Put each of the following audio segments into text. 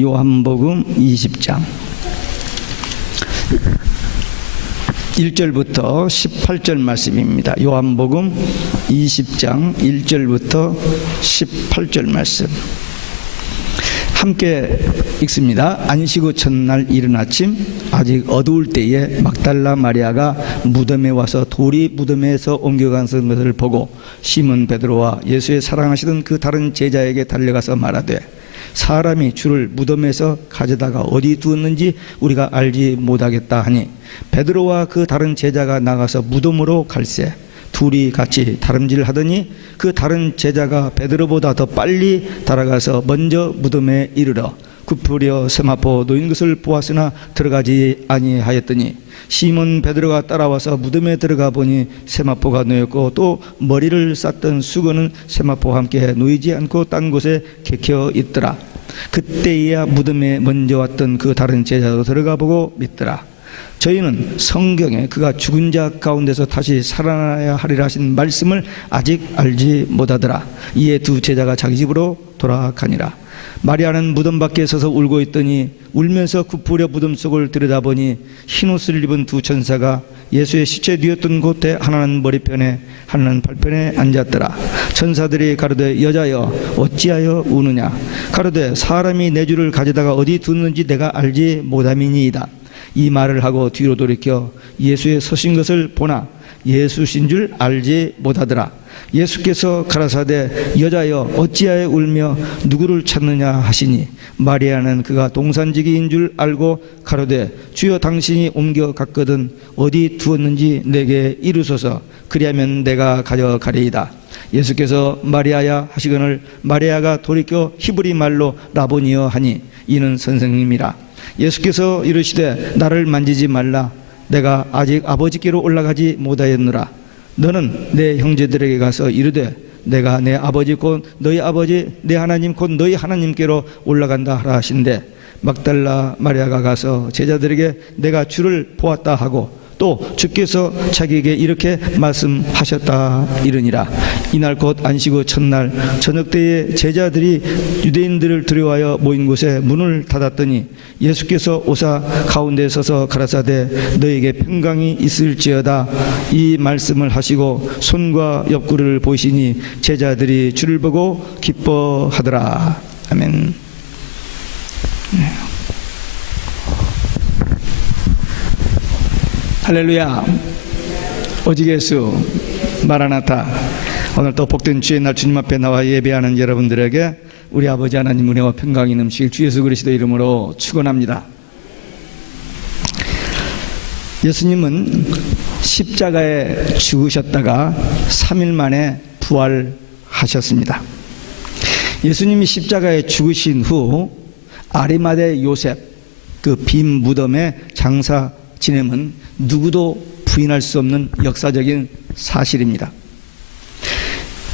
요한복음 20장 1절부터 18절 말씀입니다. 요한복음 20장 1절부터 18절 말씀 함께 읽습니다. 안식 후 첫날 이른 아침 아직 어두울 때에 막달라 마리아가 무덤에 와서 돌이 무덤에서 옮겨간 것을 보고 시몬 베드로와 예수의 사랑하시던 그 다른 제자에게 달려가서 말하되 사람이 주를 무덤에서 가져다가 어디 두었는지 우리가 알지 못하겠다 하니 베드로와 그 다른 제자가 나가서 무덤으로 갈새 둘이 같이 다름질 하더니 그 다른 제자가 베드로보다 더 빨리 달아가서 먼저 무덤에 이르러 굽으려 세마포 놓인 것을 보았으나 들어가지 아니하였더니 시몬 베드로가 따라와서 무덤에 들어가 보니 세마포가 놓였고 또 머리를 쌌던 수건은 세마포와 함께 놓이지 않고 딴 곳에 객혀 있더라. 그때야 무덤에 먼저 왔던 그 다른 제자도 들어가 보고 믿더라. 저희는 성경에 그가 죽은 자 가운데서 다시 살아나야 하리라 하신 말씀을 아직 알지 못하더라. 이에 두 제자가 자기 집으로 돌아가니라. 마리아는 무덤 밖에 서서 울고 있더니 울면서 굽으려 무덤 속을 들여다보니 흰옷을 입은 두 천사가 예수의 시체 뉘었던 곳에 하나는 머리편에 하나는 발편에 앉았더라. 천사들이 가로되 여자여 어찌하여 우느냐. 가로되 사람이 내 주를 가져다가 어디 두었는지 내가 알지 못함이니이다. 이 말을 하고 뒤로 돌이켜 예수의 서신 것을 보나 예수신 줄 알지 못하더라. 예수께서 가라사대 여자여 어찌하여 울며 누구를 찾느냐 하시니 마리아는 그가 동산지기인 줄 알고 가로되 주여 당신이 옮겨 갔거든 어디 두었는지 내게 이르소서 그리하면 내가 가져가리이다. 예수께서 마리아야 하시거늘 마리아가 돌이켜 히브리 말로 라보니여 하니 이는 선생님이라. 예수께서 이르시되 나를 만지지 말라. 내가 아직 아버지께로 올라가지 못하였노라. 너는 내 형제들에게 가서 이르되 내가 내 아버지 곧 너희 아버지 내 하나님 곧 너희 하나님께로 올라간다 하라 하신대 막달라 마리아가 가서 제자들에게 내가 주를 보았다 하고 또 주께서 자기에게 이렇게 말씀하셨다 이르니라. 이날 곧 안식 후 첫날 저녁 때에 제자들이 유대인들을 두려워하여 모인 곳에 문을 닫았더니 예수께서 오사 가운데 서서 가라사대 너에게 평강이 있을지어다 이 말씀을 하시고 손과 옆구리를 보시니 제자들이 주를 보고 기뻐하더라. 아멘. 할렐루야. 오직 예수 마라나타. 오늘 또 복된 주의 날 주님 앞에 나와 예배하는 여러분들에게 우리 아버지 하나님 은혜와 평강이 넘치길 주 예수 그리스도 이름으로 축원합니다. 예수님은 십자가에 죽으셨다가 3일 만에 부활하셨습니다. 예수님이 십자가에 죽으신 후 아리마대 요셉 그 빈 무덤에 장사 지냄은 누구도 부인할 수 없는 역사적인 사실입니다.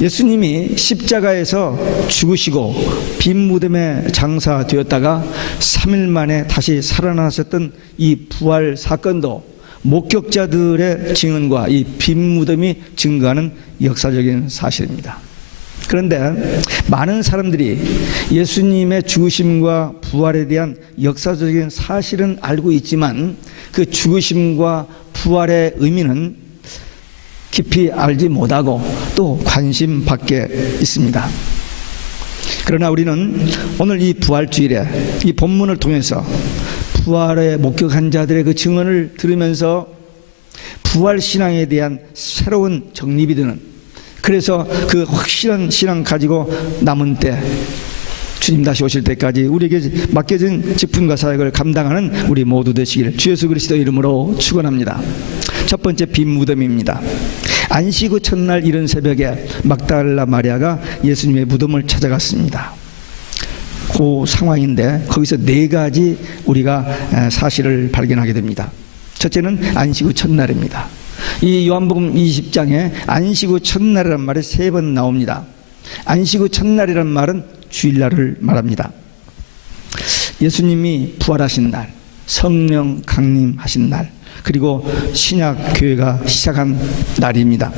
예수님이 십자가에서 죽으시고 빈 무덤에 장사되었다가 3일 만에 다시 살아나셨던 이 부활 사건도 목격자들의 증언과 이 빈 무덤이 증거하는 역사적인 사실입니다. 그런데 많은 사람들이 예수님의 죽으심과 부활에 대한 역사적인 사실은 알고 있지만 그 죽으심과 부활의 의미는 깊이 알지 못하고 또 관심 밖에 있습니다. 그러나 우리는 오늘 이 부활주일에 이 본문을 통해서 부활에 목격한 자들의 그 증언을 들으면서 부활신앙에 대한 새로운 정립이 되는, 그래서 그 확실한 신앙 가지고 남은 때 주님 다시 오실 때까지 우리에게 맡겨진 직분과 사역을 감당하는 우리 모두 되시길 주 예수 그리스도 이름으로 축원합니다. 첫 번째 빈 무덤입니다. 안식 후 첫날 이른 새벽에 막달라 마리아가 예수님의 무덤을 찾아갔습니다. 그 상황인데 거기서 네 가지 우리가 사실을 발견하게 됩니다. 첫째는 안식 후 첫날입니다. 이 요한복음 20장에 안식 후 첫날이란 말이 3번 나옵니다. 안식 후 첫날이란 말은 주일날을 말합니다. 예수님이 부활하신 날, 성령 강림하신 날, 그리고 신약 교회가 시작한 날입니다.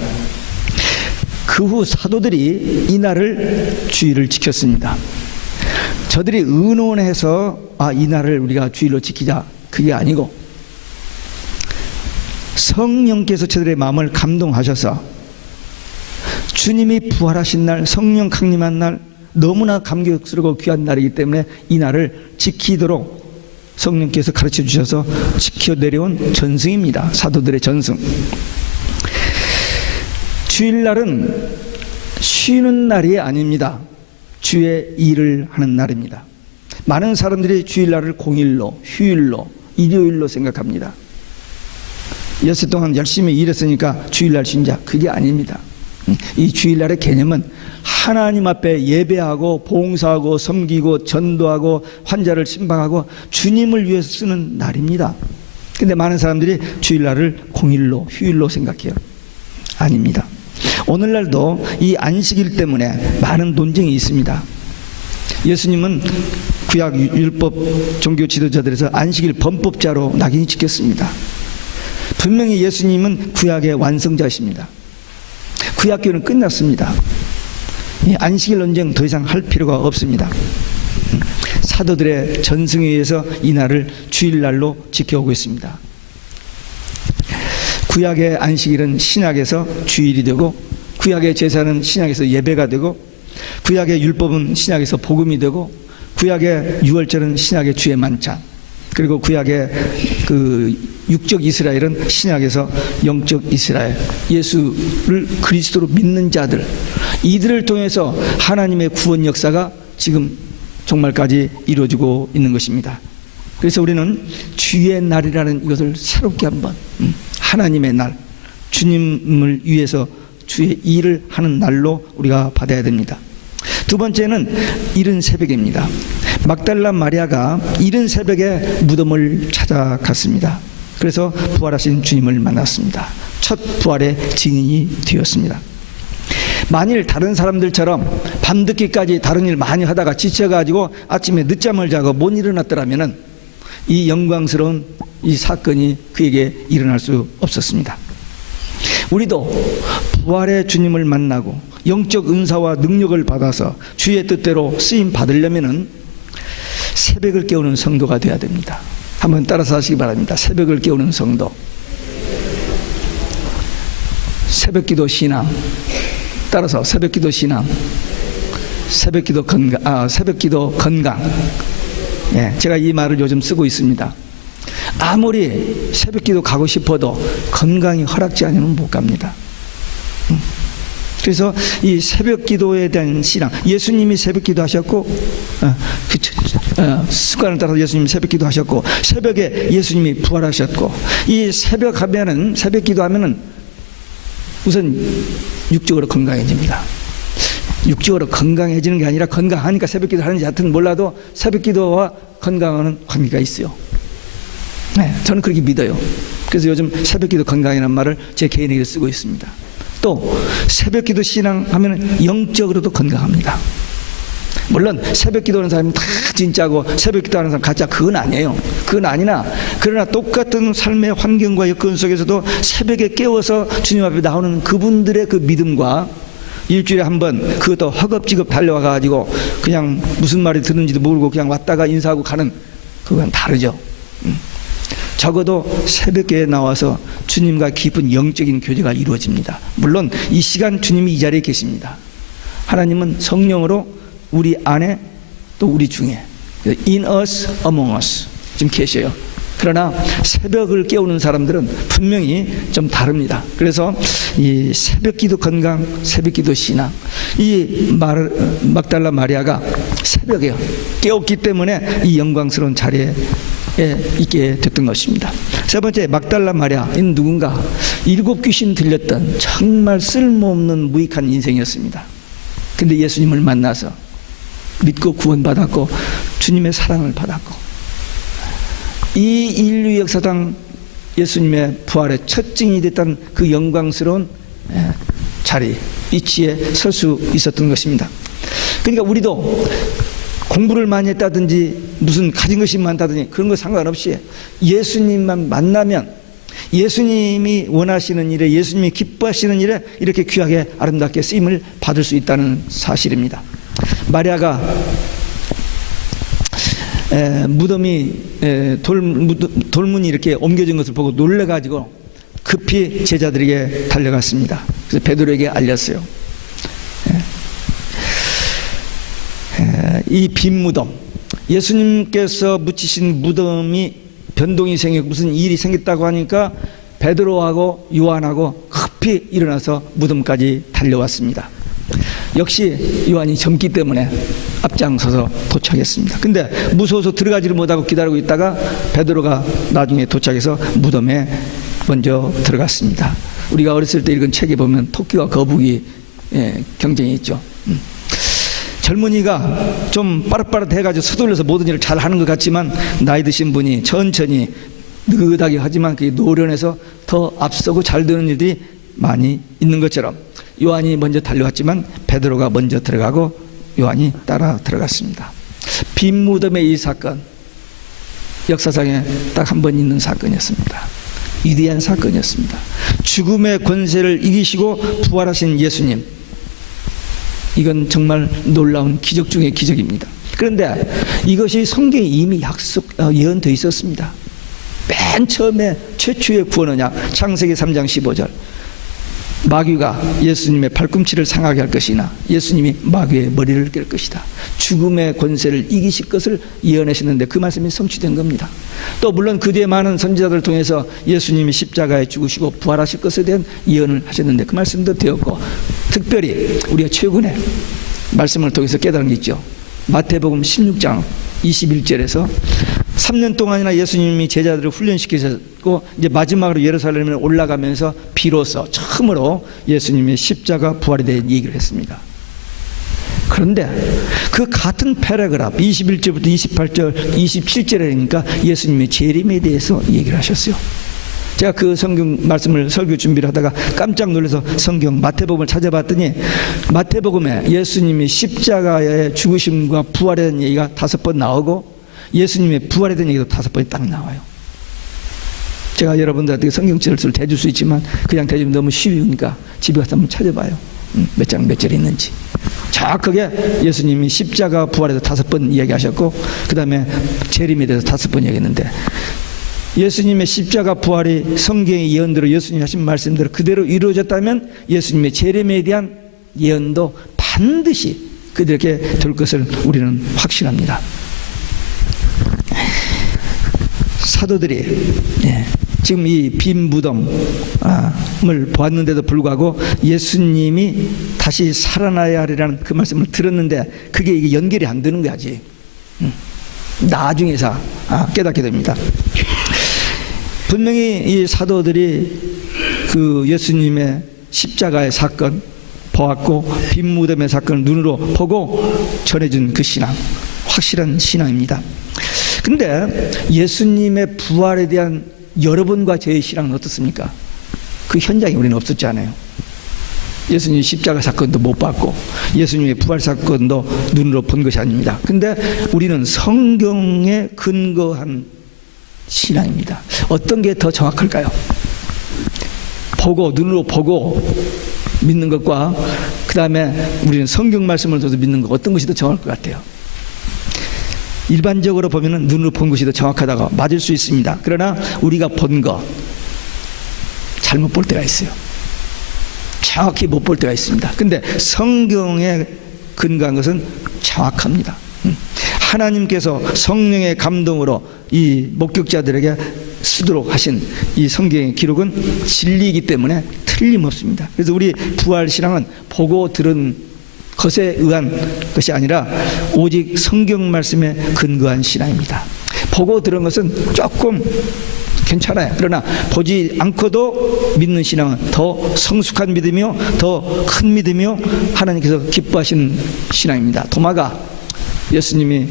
그 후 사도들이 이 날을 주일을 지켰습니다. 저들이 의논해서 이날을 우리가 주일로 지키자, 그게 아니고 성령께서 저들의 마음을 감동하셔서 주님이 부활하신 날, 성령 강림한 날, 너무나 감격스럽고 귀한 날이기 때문에 이 날을 지키도록 성령께서 가르쳐 주셔서 지켜 내려온 전승입니다. 사도들의 전승. 주일날은 쉬는 날이 아닙니다. 주의 일을 하는 날입니다. 많은 사람들이 주일날을 공휴일로, 휴일로, 일요일로 생각합니다. 엿새 동안 열심히 일했으니까 주일날 쉰자, 그게 아닙니다. 이 주일날의 개념은 하나님 앞에 예배하고 봉사하고 섬기고 전도하고 환자를 신방하고 주님을 위해서 쓰는 날입니다. 근데 많은 사람들이 주일날을 공휴일로, 휴일로 생각해요. 아닙니다. 오늘날도 이 안식일 때문에 많은 논쟁이 있습니다. 예수님은 구약 율법 종교 지도자들에서 안식일 범법자로 낙인이 찍혔습니다. 분명히 예수님은 구약의 완성자십니다. 구약교는 끝났습니다. 이 안식일 논쟁 더 이상 할 필요가 없습니다. 사도들의 전승에 의해서 이 날을 주일날로 지켜오고 있습니다. 구약의 안식일은 신약에서 주일이 되고, 구약의 제사는 신약에서 예배가 되고, 구약의 율법은 신약에서 복음이 되고, 구약의 유월절은 신약의 주의 만찬, 그리고 구약의 그 육적 이스라엘은 신약에서 영적 이스라엘, 예수를 그리스도로 믿는 자들, 이들을 통해서 하나님의 구원 역사가 지금 종말까지 이루어지고 있는 것입니다. 그래서 우리는 주의 날이라는 이것을 새롭게 한번, 하나님의 날, 주님을 위해서 주의 일을 하는 날로 우리가 받아야 됩니다. 두 번째는 이른 새벽입니다. 막달라 마리아가 이른 새벽에 무덤을 찾아갔습니다. 그래서 부활하신 주님을 만났습니다. 첫 부활의 증인이 되었습니다. 만일 다른 사람들처럼 밤늦게까지 다른 일 많이 하다가 지쳐가지고 아침에 늦잠을 자고 못 일어났더라면 이 영광스러운 이 사건이 그에게 일어날 수 없었습니다. 우리도 부활의 주님을 만나고 영적 은사와 능력을 받아서 주의 뜻대로 쓰임 받으려면 새벽을 깨우는 성도가 되어야 됩니다. 한번 따라서 하시기 바랍니다. 새벽을 깨우는 성도. 새벽기도 신앙. 따라서 새벽기도 신앙. 새벽기도 건강. 새벽기도 건강. 예, 제가 이 말을 요즘 쓰고 있습니다. 아무리 새벽기도 가고 싶어도 건강이 허락지 않으면 못 갑니다. 그래서 이 새벽기도에 대한 신앙, 예수님이 새벽기도 하셨고, 습관을 따라서 예수님이 새벽기도 하셨고, 새벽에 예수님이 부활하셨고, 이 새벽하면은, 새벽기도 하면은 우선 육적으로 건강해집니다. 육적으로 건강해지는 게 아니라 건강하니까 새벽기도 하는지 하여튼 몰라도 새벽기도와 건강은 관계가 있어요. 네, 저는 그렇게 믿어요. 그래서 요즘 새벽기도 건강이라는 말을 제 개인에게 쓰고 있습니다. 또 새벽기도 신앙하면 영적으로도 건강합니다. 물론 새벽기도하는 사람이 다 진짜고 새벽기도하는 사람 가짜, 그건 아니에요. 그건 아니나, 그러나 똑같은 삶의 환경과 여건 속에서도 새벽에 깨워서 주님 앞에 나오는 그분들의 그 믿음과 일주일에 한 번 그것도 허겁지겁 달려와 가지고 그냥 무슨 말이 듣는지도 모르고 그냥 왔다가 인사하고 가는, 그건 다르죠. 적어도 새벽에 나와서 주님과 깊은 영적인 교제가 이루어집니다. 물론 이 시간 주님이 이 자리에 계십니다. 하나님은 성령으로 우리 안에 또 우리 중에, in us, among us 지금 계셔요. 그러나 새벽을 깨우는 사람들은 분명히 좀 다릅니다. 그래서 이 새벽기도 건강, 새벽기도 신앙, 이 막달라 마리아가 새벽에 깨웠기 때문에 이 영광스러운 자리에 있게 됐던 것입니다. 세 번째, 막달라 마리아는 누군가? 7 귀신 들렸던 정말 쓸모없는 무익한 인생이었습니다. 근데 예수님을 만나서 믿고 구원받았고 주님의 사랑을 받았고, 이 인류 역사상 예수님의 부활의 첫 증인이 됐던 그 영광스러운 자리, 위치에 설 수 있었던 것입니다. 그러니까 우리도 공부를 많이 했다든지 무슨 가진 것이 많다든지 그런 거 상관없이 예수님만 만나면 예수님이 원하시는 일에, 예수님이 기뻐하시는 일에 이렇게 귀하게 아름답게 쓰임을 받을 수 있다는 사실입니다. 마리아가 무덤이 돌문이 이렇게 옮겨진 것을 보고 놀래가지고 급히 제자들에게 달려갔습니다. 그래서 베드로에게 알렸어요. 이 빈 무덤, 예수님께서 묻히신 무덤이 변동이 생기고 무슨 일이 생겼다고 하니까 베드로하고 요한하고 급히 일어나서 무덤까지 달려왔습니다. 역시 요한이 젊기 때문에 앞장서서 도착했습니다. 근데 무서워서 들어가지를 못하고 기다리고 있다가 베드로가 나중에 도착해서 무덤에 먼저 들어갔습니다. 우리가 어렸을 때 읽은 책에 보면 토끼와 거북이 경쟁이 있죠. 젊은이가 좀 빠릇빠릇해가지고 서둘러서 모든 일을 잘 하는 것 같지만 나이 드신 분이 천천히 느긋하게 하지만 그게 노련해서 더 앞서고 잘 되는 일들이 많이 있는 것처럼 요한이 먼저 달려왔지만 베드로가 먼저 들어가고 요한이 따라 들어갔습니다. 빈 무덤의 이 사건, 역사상에 딱 한 번 있는 사건이었습니다. 위대한 사건이었습니다. 죽음의 권세를 이기시고 부활하신 예수님, 이건 정말 놀라운 기적 중의 기적입니다. 그런데 이것이 성경에 이미 예언되어 있었습니다. 맨 처음에 최초의 구원 언약 창세기 3장 15절, 마귀가 예수님의 발꿈치를 상하게 할 것이나 예수님이 마귀의 머리를 깰 것이다. 죽음의 권세를 이기실 것을 예언하셨는데 그 말씀이 성취된 겁니다. 또 물론 그 뒤에 많은 선지자들을 통해서 예수님이 십자가에 죽으시고 부활하실 것에 대한 예언을 하셨는데 그 말씀도 되었고, 특별히 우리가 최근에 말씀을 통해서 깨달은 게 있죠. 마태복음 16장 21절에서 3년 동안이나 예수님이 제자들을 훈련시키셨고 이제 마지막으로 예루살렘에 올라가면서 비로소 처음으로 예수님의 십자가 부활에 대한 얘기를 했습니다. 그런데 그 같은 패러그래프 21절부터 28절 27절이니까 예수님의 재림에 대해서 얘기를 하셨어요. 제가 그 성경 말씀을 설교 준비를 하다가 깜짝 놀라서 성경 마태복음을 찾아봤더니 마태복음에 예수님이 십자가의 죽으심과 부활에 대한 얘기가 5번 나오고 예수님의 부활에 대한 얘기도 5번이 딱 나와요. 제가 여러분들한테 성경책을 대줄 수 있지만 그냥 대주면 너무 쉬우니까 집에 가서 한번 찾아봐요. 몇 장 몇 절 있는지. 정확하게 예수님이 십자가 부활에서 5번 이야기하셨고 그 다음에 재림에 대해서 5번 이야기했는데, 예수님의 십자가 부활이 성경의 예언대로 예수님이 하신 말씀대로 그대로 이루어졌다면 예수님의 재림에 대한 예언도 반드시 그들에게 될 것을 우리는 확신합니다. 사도들이 지금 이 빈 무덤을 보았는데도 불구하고 예수님이 다시 살아나야 하리라는 그 말씀을 들었는데 그게 이게 연결이 안 되는 거야 아직. 나중에서 깨닫게 됩니다. 분명히 이 사도들이 그 예수님의 십자가의 사건 보았고 빈 무덤의 사건을 눈으로 보고 전해준 그 신앙, 확실한 신앙입니다. 근데 예수님의 부활에 대한 여러분과 저의 신앙은 어떻습니까? 그 현장에 우리는 없었잖아요. 예수님 십자가 사건도 못 봤고 예수님의 부활 사건도 눈으로 본 것이 아닙니다. 근데 우리는 성경에 근거한 신앙입니다. 어떤 게 더 정확할까요? 보고 눈으로 보고 믿는 것과 그 다음에 우리는 성경 말씀을 둬서 믿는 것, 어떤 것이 더 정확할 것 같아요? 일반적으로 보면은 눈으로 본 것이 더 정확하다고 맞을 수 있습니다. 그러나 우리가 본 거 잘못 볼 때가 있어요. 정확히 못 볼 때가 있습니다. 근데 성경에 근거한 것은 정확합니다. 하나님께서 성령의 감동으로 이 목격자들에게 쓰도록 하신 이 성경의 기록은 진리이기 때문에 틀림없습니다. 그래서 우리 부활 신앙은 보고 들은 것에 의한 것이 아니라 오직 성경 말씀에 근거한 신앙입니다. 보고 들은 것은 조금 괜찮아요. 그러나 보지 않고도 믿는 신앙은 더 성숙한 믿음이요, 더 큰 믿음이요, 하나님께서 기뻐하시는 신앙입니다. 도마가 예수님이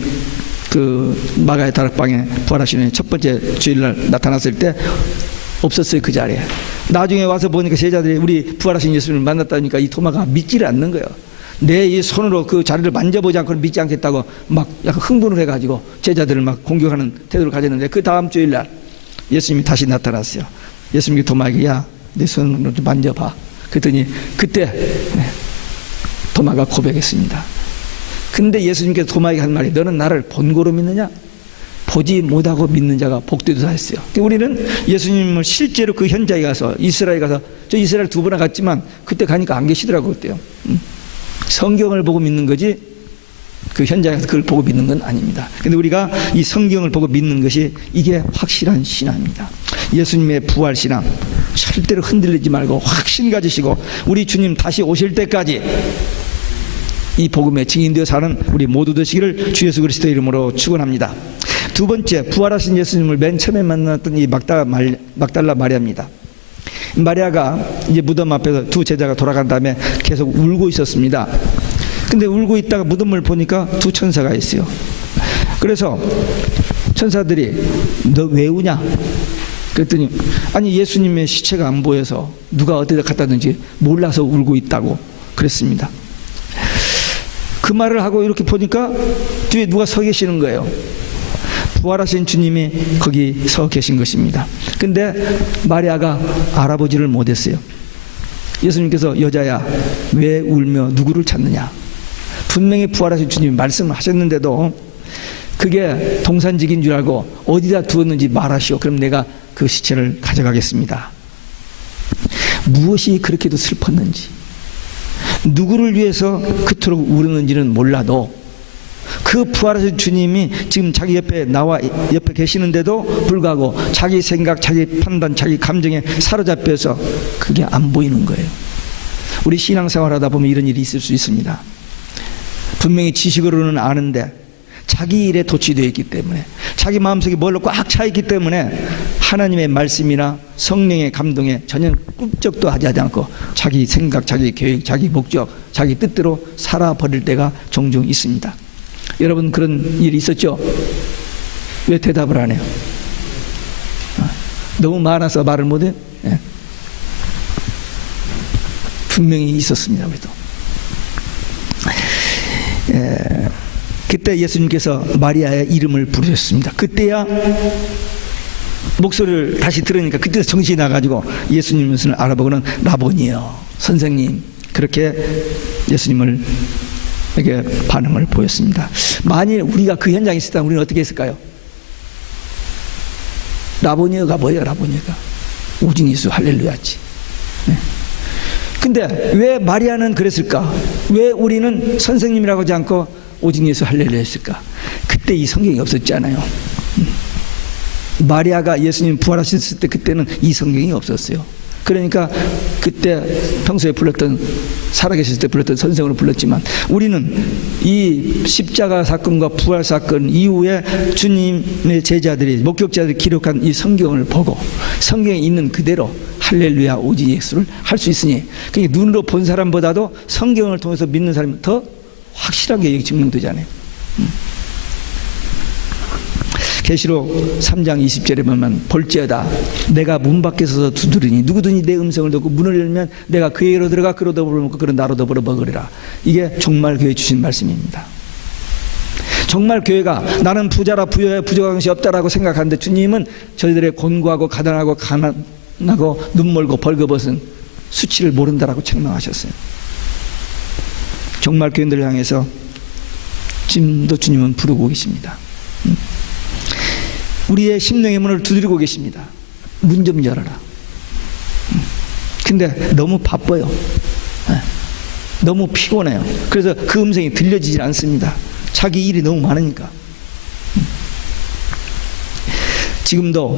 그 마가의 다락방에 부활하시는 첫 번째 주일날 나타났을 때 없었어요. 그 자리에. 나중에 와서 보니까 제자들이 우리 부활하신 예수님을 만났다니까 이 도마가 믿지를 않는 거예요. 내 이 손으로 그 자리를 만져보지 않고는 믿지 않겠다고 막 약간 흥분을 해가지고 제자들을 막 공격하는 태도를 가졌는데, 그 다음 주일날 예수님이 다시 나타났어요. 예수님이 도마에게 야, 내 손으로 좀 만져봐. 그랬더니 그때 도마가 고백했습니다. 근데 예수님께서 도마에게 한 말이, 너는 나를 본고로 믿느냐? 보지 못하고 믿는 자가 복되도다 했어요. 우리는 예수님을 실제로 그 현장에 가서 이스라엘 가서, 저 이스라엘 2번이나 갔지만 그때 가니까 안 계시더라고 그때요. 성경을 보고 믿는 거지 그 현장에서 그걸 보고 믿는 건 아닙니다. 근데 우리가 이 성경을 보고 믿는 것이 이게 확실한 신앙입니다. 예수님의 부활 신앙 절대로 흔들리지 말고 확신 가지시고 우리 주님 다시 오실 때까지 이 복음에 증인되어 사는 우리 모두 되시기를 주 예수 그리스도의 이름으로 축원합니다. 두 번째, 부활하신 예수님을 맨 처음에 만났던 이 막달라 마리아입니다. 마리아가 이제 무덤 앞에서 두 제자가 돌아간 다음에 계속 울고 있었습니다. 근데 울고 있다가 무덤을 보니까 두 천사가 있어요. 그래서 천사들이 너 왜 우냐? 그랬더니 아니 예수님의 시체가 안 보여서 누가 어디다 갖다 둔지 몰라서 울고 있다고 그랬습니다. 그 말을 하고 이렇게 보니까 뒤에 누가 서 계시는 거예요. 부활하신 주님이 거기 서 계신 것입니다. 근데 마리아가 알아보지를 못했어요. 예수님께서 여자야 왜 울며 누구를 찾느냐? 분명히 부활하신 주님이 말씀하셨는데도 그게 동산직인 줄 알고 어디다 두었는지 말하시오. 그럼 내가 그 시체를 가져가겠습니다. 무엇이 그렇게도 슬펐는지, 누구를 위해서 그토록 울었는지는 몰라도 그 부활하신 주님이 지금 자기 옆에 나와 옆에 계시는데도 불구하고 자기 생각, 자기 판단, 자기 감정에 사로잡혀서 그게 안 보이는 거예요. 우리 신앙생활 하다 보면 이런 일이 있을 수 있습니다. 분명히 지식으로는 아는데 자기 일에 도취되어 있기 때문에, 자기 마음속에 뭘로 꽉 차 있기 때문에 하나님의 말씀이나 성령의 감동에 전혀 꿈쩍도 하지 않고 자기 생각, 자기 계획, 자기 목적, 자기 뜻대로 살아버릴 때가 종종 있습니다. 여러분 그런 일이 있었죠? 왜 대답을 안 해요? 너무 많아서 말을 못해요? 예. 분명히 있었습니다. 우리도. 예. 그때 예수님께서 마리아의 이름을 부르셨습니다. 그때야 목소리를 다시 들으니까 그때 정신이 나가지고 예수님을 알아보고는 라보니요, 선생님, 그렇게 예수님을 에게 반응을 보였습니다. 만일 우리가 그 현장에 있었다면 우리는 어떻게 했을까요? 라보니어가 뭐예요? 라보니어가 오직 예수 할렐루야지. 네. 근데 왜 마리아는 그랬을까? 왜 우리는 선생님이라고 하지 않고 오직 예수 할렐루야 했을까? 그때 이 성경이 없었잖아요. 마리아가 예수님 부활하셨을 때 그때는 이 성경이 없었어요. 그러니까 그때 평소에 불렀던, 살아계실 때 불렀던 선생으로 불렀지만 우리는 이 십자가 사건과 부활 사건 이후에 주님의 제자들이, 목격자들이 기록한 이 성경을 보고 성경에 있는 그대로 할렐루야 오직 예수를 할 수 있으니, 그러니까 눈으로 본 사람보다도 성경을 통해서 믿는 사람이 더 확실하게 여기 증명되잖아요. 계시록 3장 20절에 보면 볼지어다 내가 문 밖에 서서 두드리니 누구든지 내 음성을 듣고 문을 열면 내가 그에게로 들어가 그로 더불어 먹고 그로 나로 더불어 먹으리라. 이게 종말 교회 주신 말씀입니다. 정말 교회가 나는 부자라 부여해 부족한 것이 없다라고 생각하는데 주님은 저희들의 곤고하고 가난하고 눈 멀고 벌거벗은 수치를 모른다라고 책망하셨어요. 정말 교인들을 향해서 지금도 주님은 부르고 계십니다. 우리의 심령의 문을 두드리고 계십니다. 문 좀 열어라. 근데 너무 바빠요. 너무 피곤해요. 그래서 그 음성이 들려지질 않습니다. 자기 일이 너무 많으니까. 지금도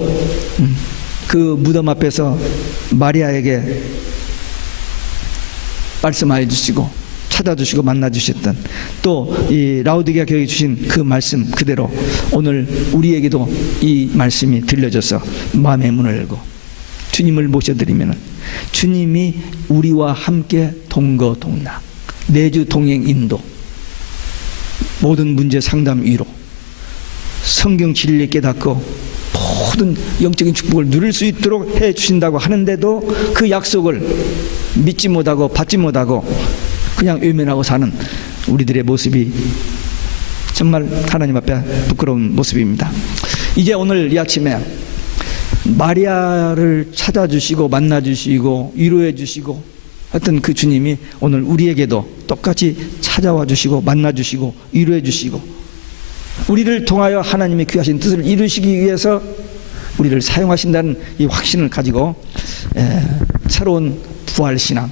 그 무덤 앞에서 마리아에게 말씀하여 주시고 찾아주시고 만나주셨던, 또 이 라우디게아 교회에 주신 그 말씀 그대로 오늘 우리에게도 이 말씀이 들려져서 마음의 문을 열고 주님을 모셔드리면 주님이 우리와 함께 동거동락, 내주 동행 인도, 모든 문제 상담 위로, 성경 진리 깨닫고 모든 영적인 축복을 누릴 수 있도록 해 주신다고 하는데도 그 약속을 믿지 못하고 받지 못하고 그냥 외면하고 사는 우리들의 모습이 정말 하나님 앞에 부끄러운 모습입니다. 이제 오늘 이 아침에 마리아를 찾아주시고 만나주시고 위로해 주시고 하여튼 그 주님이 오늘 우리에게도 똑같이 찾아와 주시고 만나주시고 위로해 주시고 우리를 통하여 하나님의 귀하신 뜻을 이루시기 위해서 우리를 사용하신다는 이 확신을 가지고 새로운 부활신앙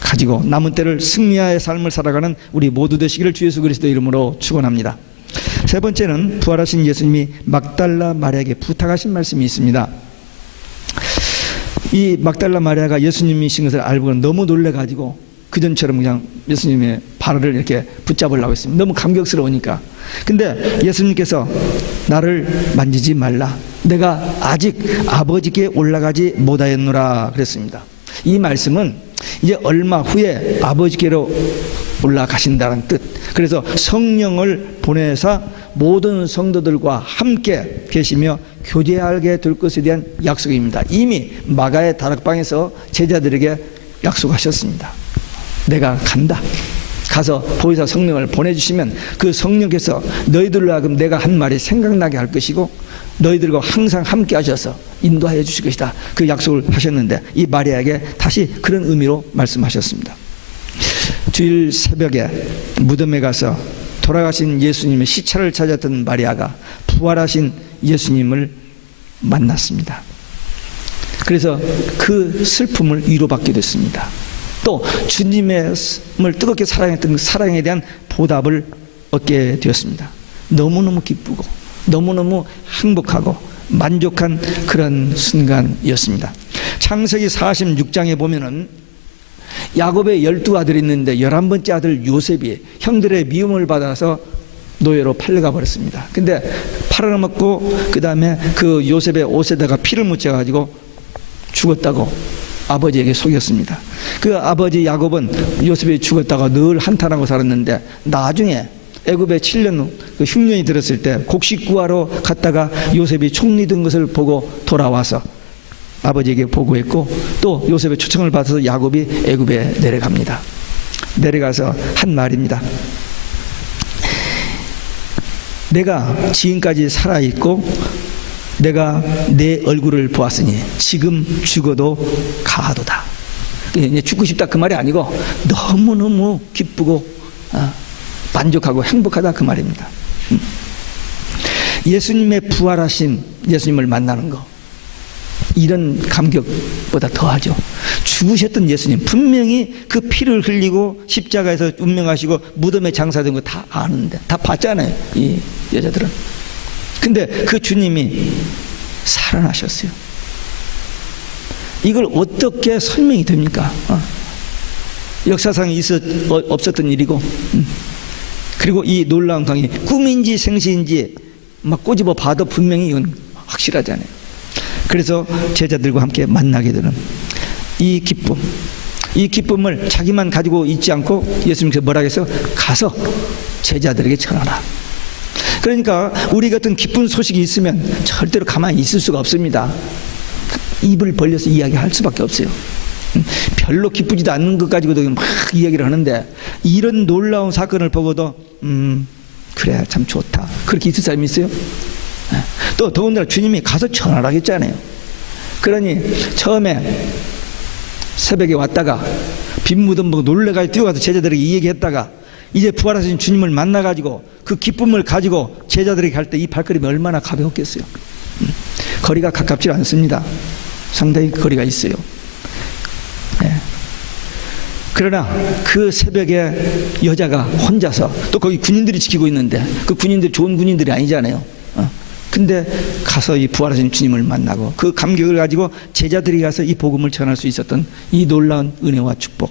가지고 남은 때를 승리하의 삶을 살아가는 우리 모두 되시기를 주 예수 그리스도 이름으로 축원합니다. 세 번째는 부활하신 예수님이 막달라 마리아에게 부탁하신 말씀이 있습니다. 이 막달라 마리아가 예수님이신 것을 알고 너무 놀래가지고 그전처럼 그냥 예수님의 발을 이렇게 붙잡으려고 했습니다. 너무 감격스러우니까. 근데 예수님께서 나를 만지지 말라, 내가 아직 아버지께 올라가지 못하였노라 그랬습니다. 이 말씀은 이제 얼마 후에 아버지께로 올라가신다는 뜻. 그래서 성령을 보내사 모든 성도들과 함께 계시며 교제하게 될 것에 대한 약속입니다. 이미 마가의 다락방에서 제자들에게 약속하셨습니다. 내가 간다. 가서 보혜사 성령을 보내주시면 그 성령께서 너희들로 하여금 내가 한 말이 생각나게 할 것이고 너희들과 항상 함께 하셔서 인도하여 주실 것이다. 그 약속을 하셨는데 이 마리아에게 다시 그런 의미로 말씀하셨습니다. 주일 새벽에 무덤에 가서 돌아가신 예수님의 시체를 찾았던 마리아가 부활하신 예수님을 만났습니다. 그래서 그 슬픔을 위로받게 됐습니다. 또 주님을 뜨겁게 사랑했던 그 사랑에 대한 보답을 얻게 되었습니다. 너무너무 기쁘고 너무너무 행복하고 만족한 그런 순간이었습니다. 창세기 46장에 보면은 야곱의 12아들이 있는데 11번째 아들 요셉이 형들의 미움을 받아서 노예로 팔려가 버렸습니다. 근데 팔아먹고 그 다음에 그 요셉의 옷에다가 피를 묻혀가지고 죽었다고 아버지에게 속였습니다. 그 아버지 야곱은 요셉이 죽었다가 늘 한탄하고 살았는데 나중에 애굽에 7년 그 흉년이 들었을 때 곡식 구하러 갔다가 요셉이 총리 된 것을 보고 돌아와서 아버지에게 보고했고 또 요셉의 초청을 받아서 야곱이 애굽에 내려갑니다. 내려가서 한 말입니다. 내가 지금까지 살아있고 내가 내 얼굴을 보았으니 지금 죽어도 가도다. 이제 죽고 싶다 그 말이 아니고 너무너무 기쁘고 만족하고 행복하다 그 말입니다. 예수님의 부활하신 예수님을 만나는 거 이런 감격보다 더하죠. 죽으셨던 예수님 분명히 그 피를 흘리고 십자가에서 운명하시고 무덤에 장사된 거 다 아는데 다 봤잖아요 이 여자들은. 근데 그 주님이 살아나셨어요. 이걸 어떻게 설명이 됩니까? 역사상에 없었던 일이고 그리고 이 놀라운 강의 꿈인지 생시인지 막 꼬집어 봐도 분명히 이건 확실하잖아요. 그래서 제자들과 함께 만나게 되는 이 기쁨, 이 기쁨을 자기만 가지고 있지 않고 예수님께서 뭐라고 해서 가서 제자들에게 전하라. 그러니까 우리 같은 기쁜 소식이 있으면 절대로 가만히 있을 수가 없습니다. 입을 벌려서 이야기할 수밖에 없어요. 별로 기쁘지도 않는 것 가지고도 막 이야기를 하는데 이런 놀라운 사건을 보고도 그래 참 좋다 그렇게 있을 사람이 있어요? 또 더군다나 주님이 가서 전하라고 했잖아요. 그러니 처음에 새벽에 왔다가 빈 무덤 보고 놀래가지고 뛰어가서 제자들에게 이 얘기했다가 이제 부활하신 주님을 만나가지고 그 기쁨을 가지고 제자들에게 갈 때 이 발걸음이 얼마나 가벼웠겠어요. 거리가 가깝지 않습니다. 상당히 거리가 있어요. 네. 그러나 그 새벽에 여자가 혼자서 또 거기 군인들이 지키고 있는데 그 군인들이 좋은 군인들이 아니잖아요. 근데 가서 이 부활하신 주님을 만나고 그 감격을 가지고 제자들이 가서 이 복음을 전할 수 있었던 이 놀라운 은혜와 축복,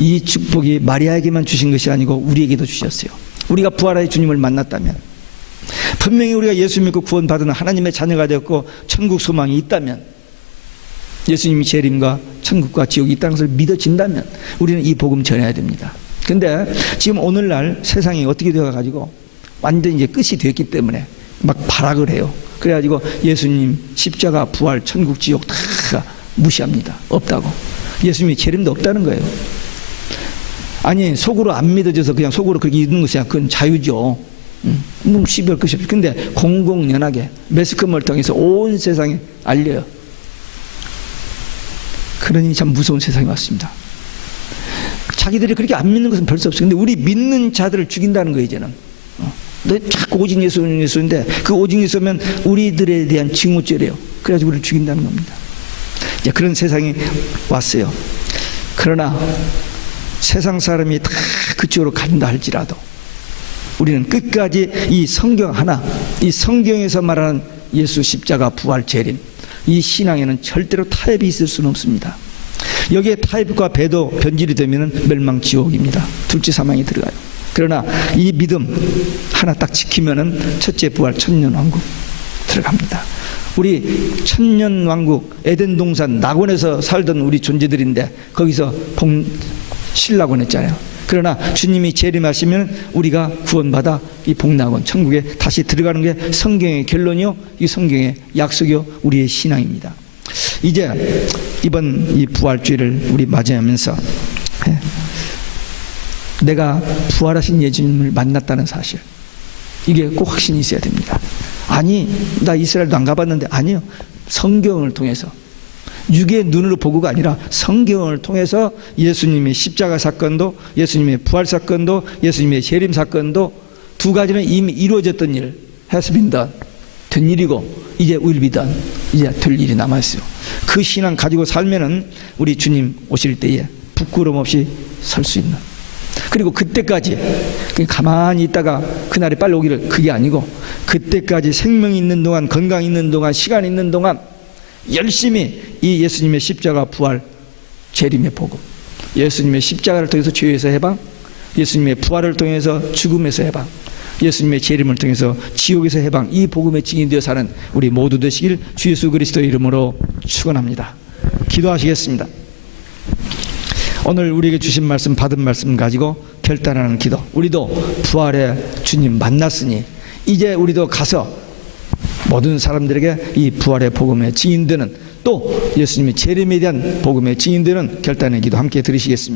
이 축복이 마리아에게만 주신 것이 아니고 우리에게도 주셨어요. 우리가 부활하신 주님을 만났다면 분명히 우리가 예수 믿고 구원받은 하나님의 자녀가 되었고 천국 소망이 있다면 예수님이 재림과 천국과 지옥이 있다는 것을 믿어진다면 우리는 이 복음 전해야 됩니다. 근데 지금 오늘날 세상이 어떻게 되어가지고 완전히 이제 끝이 됐기 때문에 막 발악을 해요. 그래가지고 예수님 십자가 부활 천국 지옥 다 무시합니다. 없다고. 예수님이 재림도 없다는 거예요. 아니 속으로 안 믿어져서 그냥 속으로 그렇게 있는 것이 아니라 그건 자유죠. 뭐 시비할 것이 없죠. 근데 공공연하게 매스컴을 통해서 온 세상에 알려요. 그러니 참 무서운 세상이 왔습니다. 자기들이 그렇게 안 믿는 것은 별 수 없어요. 근데 우리 믿는 자들을 죽인다는 거예요 이제는. 너 자꾸 오직 예수, 오직 예수인데 그 오직 예수면 우리들에 대한 징후죄래요. 그래가지고 우리를 죽인다는 겁니다. 이제 그런 세상이 왔어요. 그러나 세상 사람이 다 그쪽으로 간다 할지라도 우리는 끝까지 이 성경 하나, 이 성경에서 말하는 예수 십자가 부활 재림, 이 신앙에는 절대로 타협이 있을 수는 없습니다. 여기에 타협과 배도 변질이 되면 멸망 지옥입니다. 둘째 사망이 들어가요. 그러나 이 믿음 하나 딱 지키면은 첫째 부활 천년왕국 들어갑니다. 우리 천년왕국 에덴 동산 낙원에서 살던 우리 존재들인데 거기서 신락원 했잖아요. 그러나 주님이 재림하시면 우리가 구원받아 이 복락원 천국에 다시 들어가는 게 성경의 결론이요, 이 성경의 약속이요, 우리의 신앙입니다. 이제 이번 이 부활주의를 우리 맞이하면서 내가 부활하신 예수님을 만났다는 사실, 이게 꼭 확신이 있어야 됩니다. 아니, 나 이스라엘도 안 가봤는데, 아니요, 성경을 통해서, 육의 눈으로 보고가 아니라 성경을 통해서 예수님의 십자가 사건도, 예수님의 부활 사건도, 예수님의 재림 사건도 두 가지는 이미 이루어졌던 일, has been done, 된 일이고 이제 will be done, 이제 될 일이 남아있어요. 그 신앙 가지고 살면은 우리 주님 오실 때에 부끄럼 없이 설 수 있는, 그리고 그때까지 가만히 있다가 그날이 빨리 오기를, 그게 아니고 그때까지 생명이 있는 동안, 건강이 있는 동안, 시간이 있는 동안 열심히 이 예수님의 십자가 부활 재림의 복음, 예수님의 십자가를 통해서 죄에서 해방, 예수님의 부활을 통해서 죽음에서 해방, 예수님의 재림을 통해서 지옥에서 해방, 이 복음의 증인되어 사는 우리 모두 되시길 주 예수 그리스도의 이름으로 축원합니다. 기도하시겠습니다. 오늘 우리에게 주신 말씀, 받은 말씀 가지고 결단하는 기도. 우리도 부활의 주님 만났으니 이제 우리도 가서 모든 사람들에게 이 부활의 복음의 증인되는, 또 예수님의 재림에 대한 복음의 증인되는 결단의 기도 함께 드리시겠습니다.